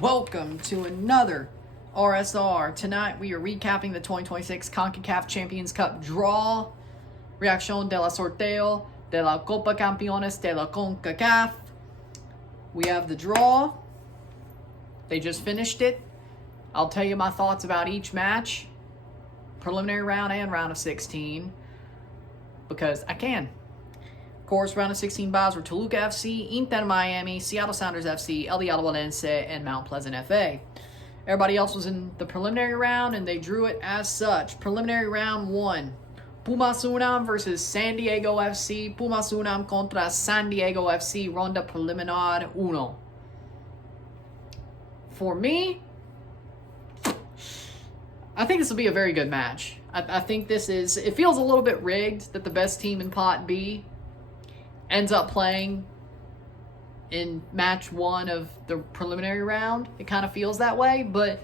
Welcome to another RSR. Tonight we are recapping the 2026 CONCACAF Champions Cup draw. Reacción de la Sorteo de la Copa de Campeones de la CONCACAF. We have the draw. They just finished it. I'll tell you my thoughts about each match. Preliminary round and round of 16. Because I can. Of course, round of 16 buys were Toluca FC, Inter Miami, Seattle Sounders FC, El Diablo Valencia, and Mount Pleasant FA. Everybody else was in the preliminary round, and they drew it as such. Preliminary round 1. Pumas Unam versus San Diego FC. Pumas Unam contra San Diego FC. Ronda Preliminar 1. For me, I think this will be a very good match. I think this is... It feels a little bit rigged that the best team in Pot B ends up playing in match 1 of the preliminary round. It kind of feels that way. But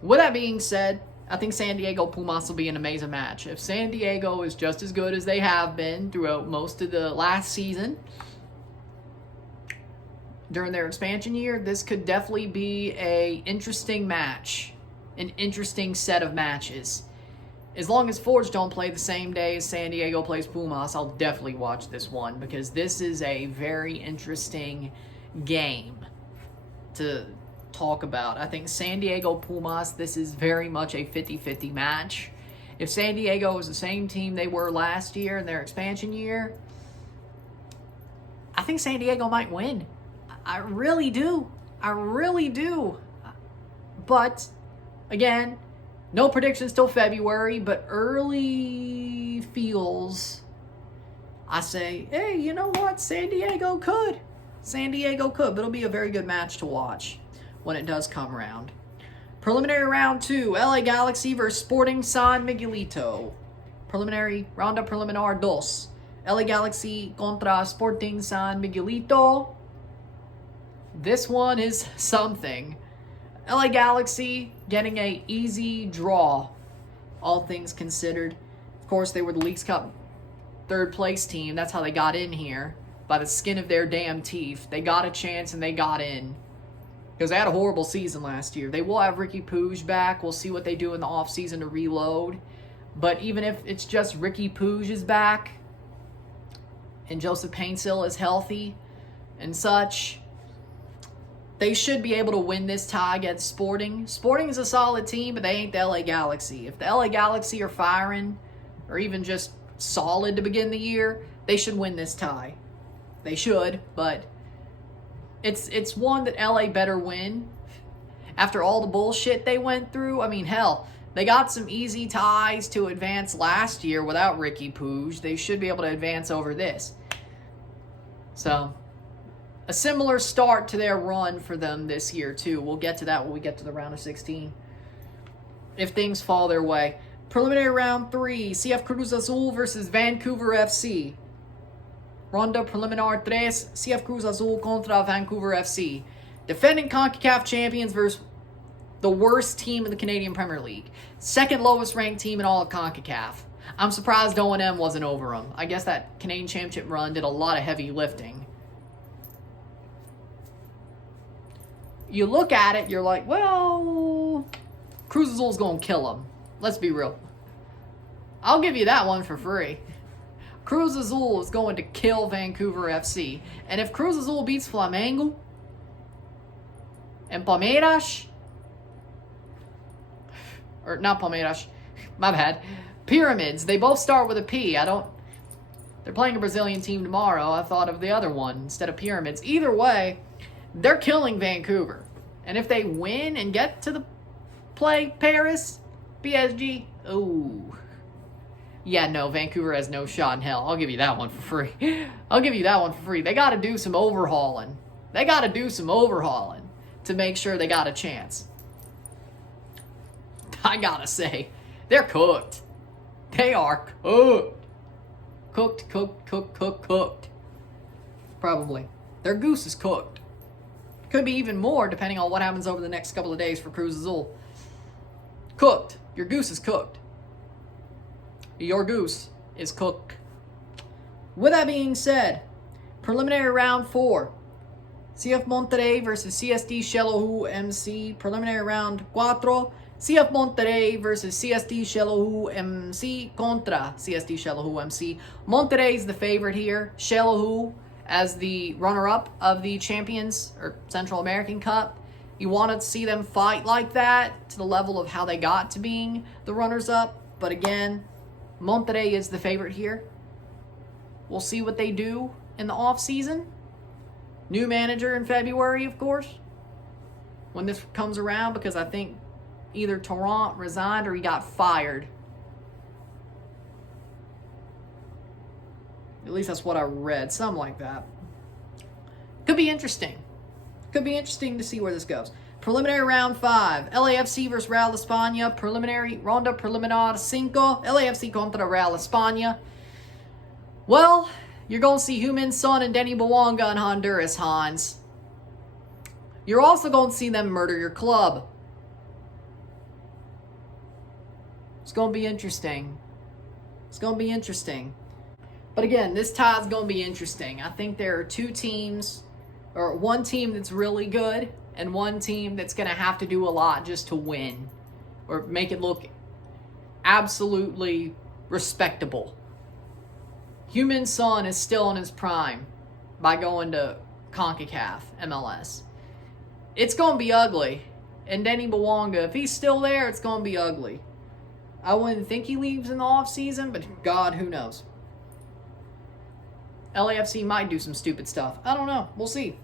with that being said, I think San Diego Pumas will be an amazing match. If San Diego is just as good as they have been throughout most of the last season, during their expansion year, this could definitely be an interesting match. An interesting set of matches. As long as Forge don't play the same day as San Diego plays Pumas, I'll definitely watch this one because this is a very interesting game to talk about. I think San Diego Pumas, this is very much a 50-50 match. If San Diego is the same team they were last year in their expansion year, I think San Diego might win. I really do. I really do. But, again, no predictions till February, but early feels, I say, hey, you know what? San Diego could. San Diego could, but it'll be a very good match to watch when it does come around. Preliminary round 2, LA Galaxy versus Sporting San Miguelito. Preliminary, Ronda Preliminar 2. LA Galaxy contra Sporting San Miguelito. This one is something. LA Galaxy getting a easy draw, all things considered. Of course, they were the Leagues Cup third place team. That's how they got in here, by the skin of their damn teeth. They got a chance and they got in. Because they had a horrible season last year. They will have Ricky Puig back. We'll see what they do in the offseason to reload. But even if it's just Ricky Puig is back and Joseph Painsil is healthy and such, they should be able to win this tie against Sporting. Sporting is a solid team, but they ain't the LA Galaxy. If the LA Galaxy are firing, or even just solid to begin the year, they should win this tie. They should, but it's one that LA better win. After all the bullshit they went through, I mean, hell, they got some easy ties to advance last year without Ricky Puig. They should be able to advance over this. So, a similar start to their run for them this year, too. We'll get to that when we get to the round of 16. If things fall their way. Preliminary round 3, CF Cruz Azul versus Vancouver FC. Ronda Preliminar 3, CF Cruz Azul contra Vancouver FC. Defending CONCACAF Champions versus the worst team in the Canadian Premier League. Second lowest ranked team in all of CONCACAF. I'm surprised O&M wasn't over them. I guess that Canadian Championship run did a lot of heavy lifting. You look at it, you're like, well, Cruz Azul's going to kill them. Let's be real. I'll give you that one for free. Cruz Azul is going to kill Vancouver FC. And if Cruz Azul beats Flamengo and Palmeiras, or not Palmeiras, my bad, Pyramids, they both start with a P. They're playing a Brazilian team tomorrow. I thought of the other one instead of Pyramids. Either way, they're killing Vancouver. And if they win and get to the play Paris, PSG, ooh. Yeah, no, Vancouver has no shot in hell. I'll give you that one for free. I'll give you that one for free. They got to do some overhauling. They got to do some overhauling to make sure they got a chance. I got to say, they're cooked. They are cooked. Cooked. Probably. Their goose is cooked. Could be even more depending on what happens over the next couple of days for Cruz Azul. Cooked. Your goose is cooked. Your goose is cooked. With that being said, preliminary round 4. CF Monterrey versus CSD Xelajú MC, preliminary round 4. CF Monterrey versus CSD Xelajú MC contra CSD Xelajú MC. Monterrey is the favorite here. Xelajú as the runner-up of the Champions or Central American Cup. You wanted to see them fight like that to the level of how they got to being the runners-up. But again, Monterrey is the favorite here. We'll see what they do in the off-season. New manager in February, of course, when this comes around, because I think either Torrent resigned or he got fired. At least that's what I read, something like that. Could be interesting. Could be interesting to see where this goes. Preliminary round 5. LAFC versus Real España. Ronda preliminar 5. LAFC contra Real España. Well, you're going to see Heung-min Son and Denny Bouanga in Honduras, Hans. You're also going to see them murder your club. It's going to be interesting. It's going to be interesting. But again, this tie is going to be interesting. I think there are two teams, or one team that's really good, and one team that's going to have to do a lot just to win, or make it look absolutely respectable. Heung-min Son is still in his prime by going to CONCACAF MLS. It's going to be ugly. And Denny Bouanga, if he's still there, it's going to be ugly. I wouldn't think he leaves in the offseason, but God, who knows? LAFC might do some stupid stuff. I don't know. We'll see.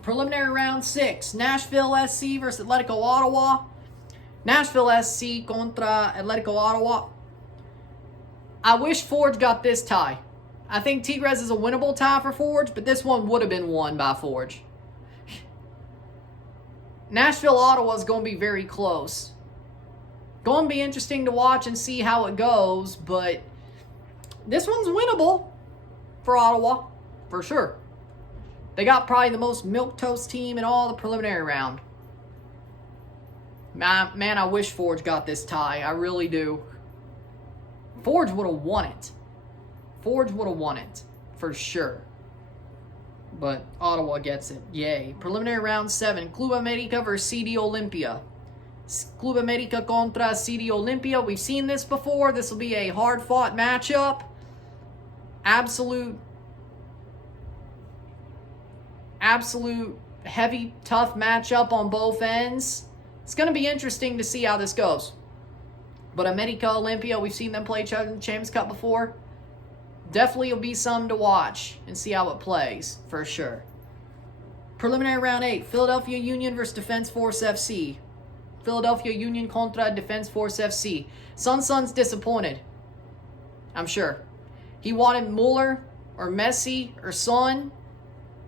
Preliminary round 6. Nashville SC versus Atletico Ottawa. Nashville SC contra Atletico Ottawa. I wish Forge got this tie. I think Tigres is a winnable tie for Forge, but this one would have been won by Forge. Nashville Ottawa is going to be very close. Going to be interesting to watch and see how it goes, but this one's winnable for Ottawa, for sure. They got probably the most milquetoast team in all the preliminary round. Man, I wish Forge got this tie. I really do. Forge would have won it. Forge would have won it, for sure. But Ottawa gets it. Yay. Preliminary round 7. Club America versus CD Olympia. Club America contra CD Olympia. We've seen this before. This will be a hard-fought matchup. Absolute heavy, tough matchup on both ends. It's going to be interesting to see how this goes. But America Olympia, we've seen them play each other in the Champions Cup before. Definitely will be some to watch and see how it plays, for sure. Preliminary round 8. Philadelphia Union versus Defense Force FC. Philadelphia Union contra Defense Force FC. Son's disappointed. I'm sure. He wanted Mueller or Messi or Son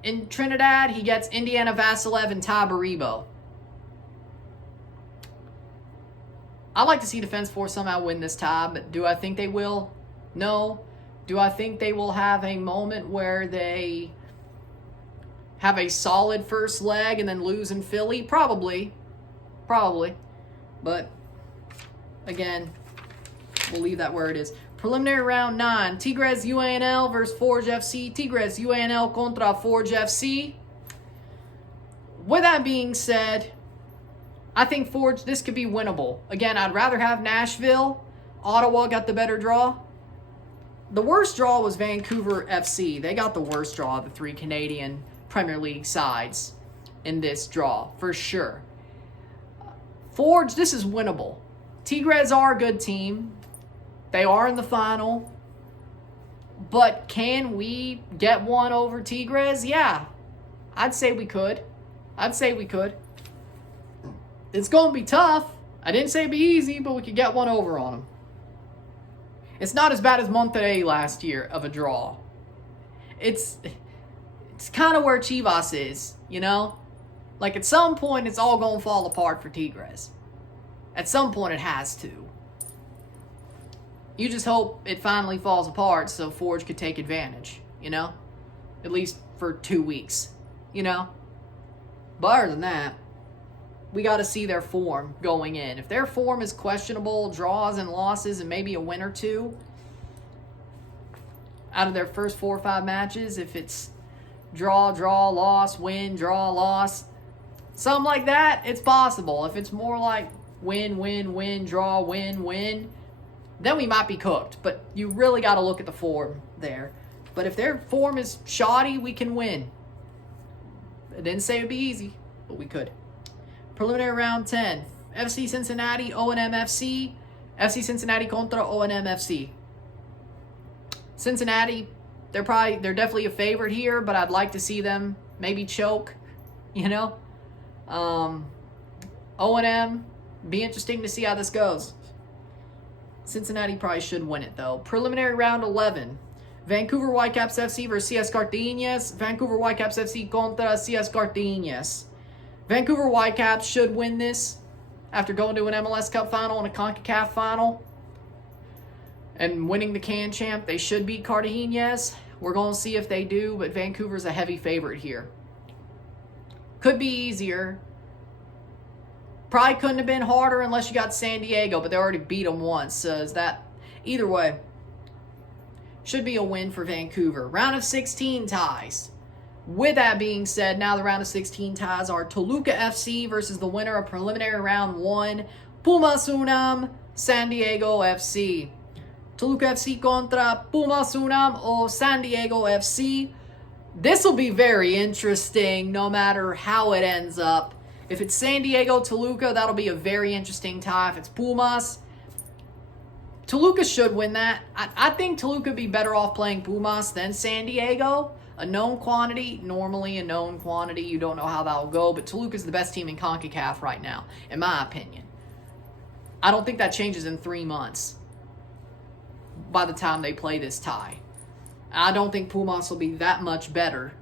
in Trinidad. He gets Indiana Vasilev and Ty Baribo. I'd like to see Defense Force somehow win this tie, but do I think they will? No. Do I think they will have a moment where they have a solid first leg and then lose in Philly? Probably. But, again, we'll leave that where it is. Preliminary round 9. Tigres UANL versus Forge FC. Tigres UANL contra Forge FC. With that being said, I think Forge, this could be winnable. Again, I'd rather have Nashville. Ottawa got the better draw. The worst draw was Vancouver FC. They got the worst draw of the 3 Canadian Premier League sides in this draw, for sure. Forge, this is winnable. Tigres are a good team. They are in the final. But can we get one over Tigres? Yeah. I'd say we could. It's going to be tough. I didn't say it'd be easy, but we could get one over on them. It's not as bad as Monterrey last year of a draw. It's kind of where Chivas is, you know? Like, at some point, it's all going to fall apart for Tigres. At some point, it has to. You just hope it finally falls apart so Forge could take advantage, you know? At least for 2 weeks, you know? But other than that, we got to see their form going in. If their form is questionable, draws and losses and maybe a win or two out of their first 4 or 5 matches, if it's draw, loss, win, draw, loss. Something like that, it's possible. If it's more like win, draw, win, then we might be cooked. But you really got to look at the form there. But if their form is shoddy, we can win. I didn't say it would be easy, but we could. Preliminary round 10. FC Cincinnati, O&M FC. FC Cincinnati contra O&M FC. Cincinnati, they're definitely a favorite here, but I'd like to see them maybe choke, you know. O&M, be interesting to see how this goes. Cincinnati probably should win it, though. Preliminary round 11. Vancouver Whitecaps FC versus CS Cartagena. Vancouver Whitecaps FC contra CS Cartagena. Vancouver Whitecaps should win this after going to an MLS Cup final and a CONCACAF final. And winning the CAN champ, they should beat Cartagena. We're going to see if they do, but Vancouver's a heavy favorite here. Could be easier. Probably couldn't have been harder unless you got San Diego, but they already beat them once. So is that either way? Should be a win for Vancouver. Round of 16 ties. With that being said, now the round of 16 ties are Toluca FC versus the winner of preliminary round 1, Pumas Unam, San Diego FC. Toluca FC contra Pumas Unam or San Diego FC. This will be very interesting no matter how it ends up. If it's San Diego, Toluca, that'll be a very interesting tie. If it's Pumas, Toluca should win that. I think Toluca would be better off playing Pumas than San Diego. A known quantity, normally a known quantity. You don't know how that will go, but Toluca's the best team in CONCACAF right now, in my opinion. I don't think that changes in 3 months by the time they play this tie. I don't think Pumas will be that much better.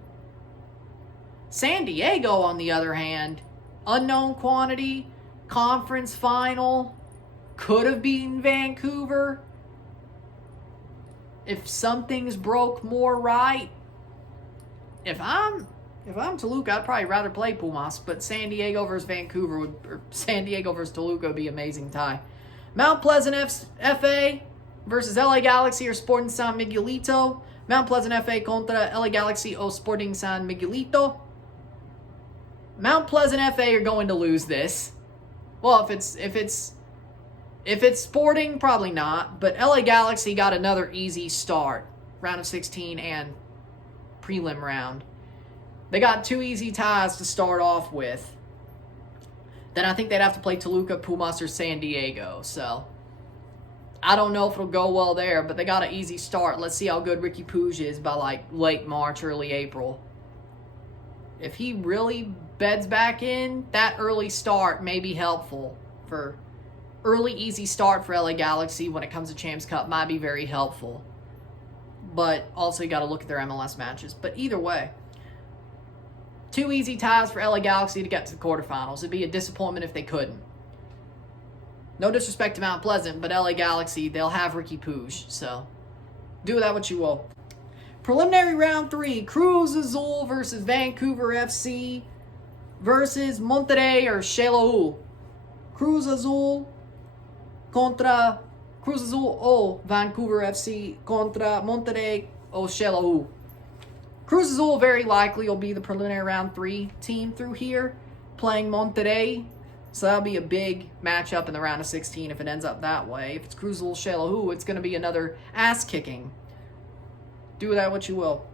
San Diego, on the other hand, unknown quantity, conference final, could have beaten Vancouver. If something's broke more right. If I'm Toluca, I'd probably rather play Pumas, but San Diego versus Vancouver or San Diego versus Toluca would be an amazing tie. Mount Pleasant FA versus LA Galaxy or Sporting San Miguelito. Mount Pleasant FA contra LA Galaxy or Sporting San Miguelito. Mount Pleasant FA are going to lose this. Well, if it's Sporting, probably not. But LA Galaxy got another easy start. Round of 16 and prelim round. They got 2 easy ties to start off with. Then I think they'd have to play Toluca, Pumas, or San Diego. So I don't know if it'll go well there, but they got an easy start. Let's see how good Ricky Puig is by like late March, early April. If he really beds back in, that early start may be helpful. For early easy start for LA Galaxy when it comes to Champs Cup might be very helpful. But also you got to look at their MLS matches. But either way, 2 easy ties for LA Galaxy to get to the quarterfinals. It'd be a disappointment if they couldn't. No disrespect to Mount Pleasant, but LA Galaxy, they'll have Ricky Puig. So do with that what you will. Preliminary round 3, Cruz Azul versus Vancouver FC versus Monterrey or Xelajú. Cruz Azul o Vancouver FC contra Monterrey o Xelajú. Cruz Azul very likely will be the preliminary round 3 team through here, playing Monterrey. So that'll be a big matchup in the round of 16 if it ends up that way. If it's Cruz Azul Xelajú, it's going to be another ass-kicking. Do with that what you will.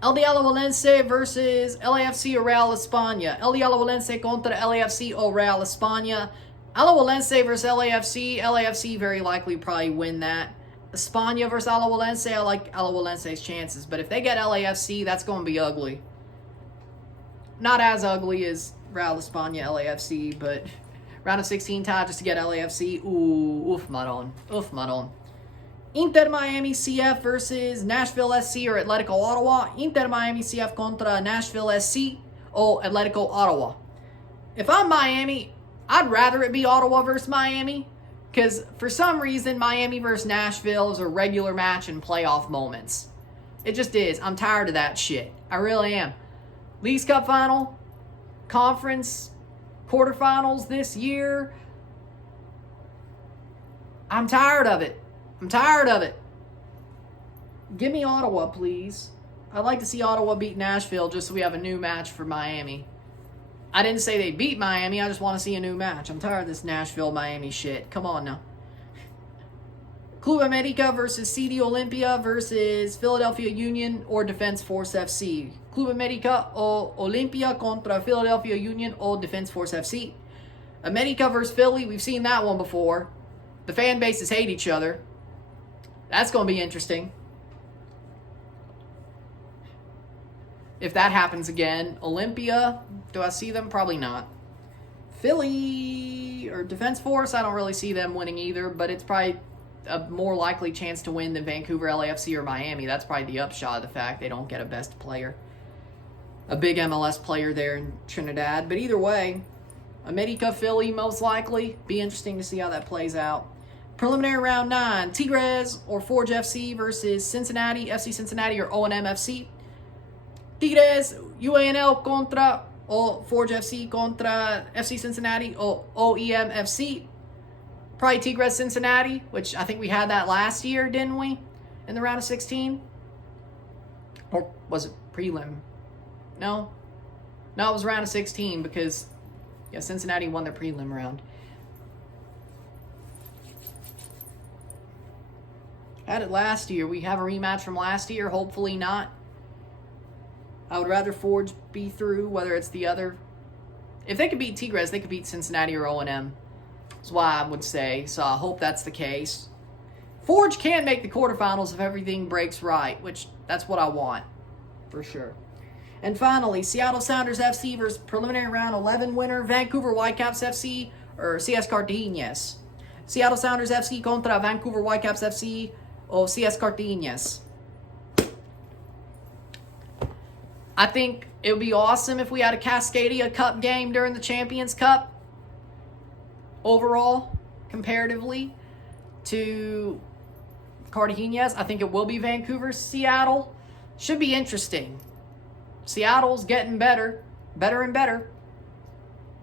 El Diablo Valencia versus LAFC o Real España. El Diablo Valencia contra LAFC o Real España. Ala Valencia versus LAFC. LAFC very likely probably win that. España versus Ala Valencia. I like Ala Valencia's chances. But if they get LAFC, that's going to be ugly. Not as ugly as Real España, LAFC, but round of 16 tie just to get LAFC. Ooh, oof maron. Oof maron. Inter Miami CF versus Nashville SC or Atletico Ottawa. Inter Miami CF contra Nashville SC or Atletico Ottawa. If I'm Miami, I'd rather it be Ottawa versus Miami because for some reason Miami versus Nashville is a regular match in playoff moments. It just is. I'm tired of that shit. I really am. Leagues Cup final, conference quarterfinals this year. I'm tired of it. I'm tired of it. Give me Ottawa, please. I'd like to see Ottawa beat Nashville just so we have a new match for Miami. I didn't say they beat Miami. I just want to see a new match. I'm tired of this Nashville-Miami shit. Come on now. Club America versus CD Olympia versus Philadelphia Union or Defense Force FC. Club America o Olympia contra Philadelphia Union o Defense Force FC. America versus Philly. We've seen that one before. The fan bases hate each other. That's going to be interesting. If that happens again, Olympia, do I see them? Probably not. Philly or Defense Force, I don't really see them winning either, but it's probably a more likely chance to win than Vancouver, LAFC, or Miami. That's probably the upshot of the fact they don't get a best player. A big MLS player there in Trinidad. But either way, America, Philly, most likely. Be interesting to see how that plays out. Preliminary round 9, Tigres or Forge FC versus Cincinnati, FC Cincinnati, or O&M FC. Tigres, UANL contra o Forge FC contra FC Cincinnati o OEM FC. Probably Tigres Cincinnati, which I think we had that last year, didn't we? In the round of 16? Or was it prelim? No? No, it was round of 16 because, yeah, Cincinnati won their prelim round. Had it last year. We have a rematch from last year. Hopefully not. I would rather Forge be through, whether it's the other. If they could beat Tigres, they could beat Cincinnati or O&M. That's why I would say. So I hope that's the case. Forge can make the quarterfinals if everything breaks right, which that's what I want, for sure. And finally, Seattle Sounders FC versus preliminary round 11 winner, Vancouver Whitecaps FC or CS Cardenas. Seattle Sounders FC contra Vancouver Whitecaps FC or CS Cardenas. I think it would be awesome if we had a Cascadia Cup game during the Champions Cup. Overall, comparatively to Cardenas, I think it will be Vancouver, Seattle. Should be interesting. Seattle's getting better and better.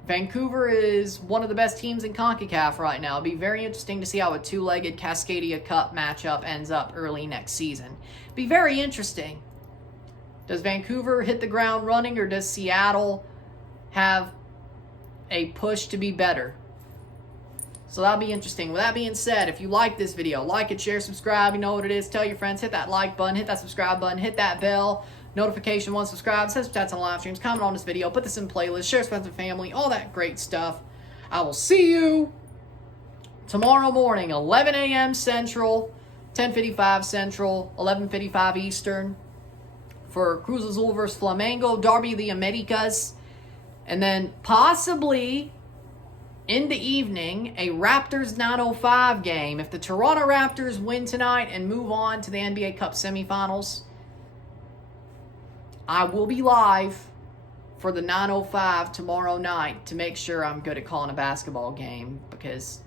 Vancouver is one of the best teams in CONCACAF right now. It'll be very interesting to see how a two-legged Cascadia Cup matchup ends up early next season. Be very interesting. Does Vancouver hit the ground running, or does Seattle have a push to be better? So that'll be interesting. With that being said, if you like this video, like it, share, subscribe. You know what it is. Tell your friends. Hit that like button. Hit that subscribe button. Hit that bell. Notification once subscribed. Send some chats on live streams. Comment on this video. Put this in playlist. Share with friends and family. All that great stuff. I will see you tomorrow morning, 11 a.m. Central, 10:55 Central, 11:55 Eastern. For Cruz Azul versus Flamengo, Derby of the Americas, and then possibly in the evening, a Raptors 905 game. If the Toronto Raptors win tonight and move on to the NBA Cup semifinals, I will be live for the 905 tomorrow night to make sure I'm good at calling a basketball game, because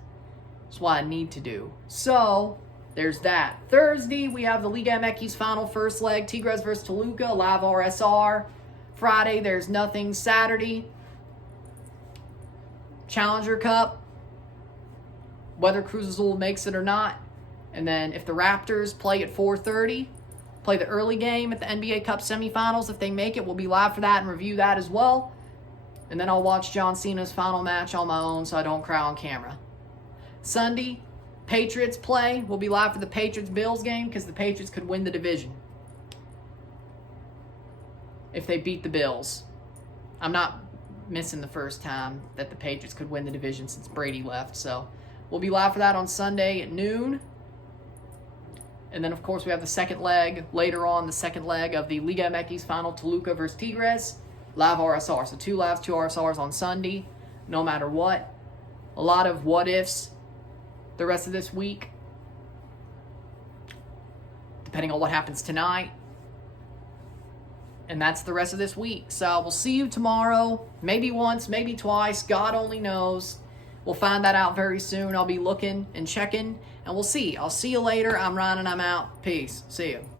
that's what I need to do. So there's that. Thursday, we have the Liga MX final first leg, Tigres versus Toluca, live RSR. Friday, there's nothing. Saturday, Challenger Cup, whether Cruz Azul makes it or not. And then if the Raptors play at 4:30, play the early game at the NBA Cup semifinals, if they make it, we'll be live for that and review that as well. And then I'll watch John Cena's final match on my own so I don't cry on camera. Sunday, Patriots play. We'll be live for the Patriots-Bills game because the Patriots could win the division if they beat the Bills. I'm not missing the first time that the Patriots could win the division since Brady left. So we'll be live for that on Sunday at noon. And then, of course, we have the second leg later on, the second leg of the Liga MX final, Toluca versus Tigres, live RSR. So 2 lives, 2 RSRs on Sunday, no matter what. A lot of what-ifs the rest of this week, depending on what happens tonight. And that's the rest of this week. So we'll see you tomorrow, maybe once, maybe twice. God only knows. We'll find that out very soon. I'll be looking and checking, and we'll see. I'll see you later. I'm Ryan, and I'm out. Peace. See you.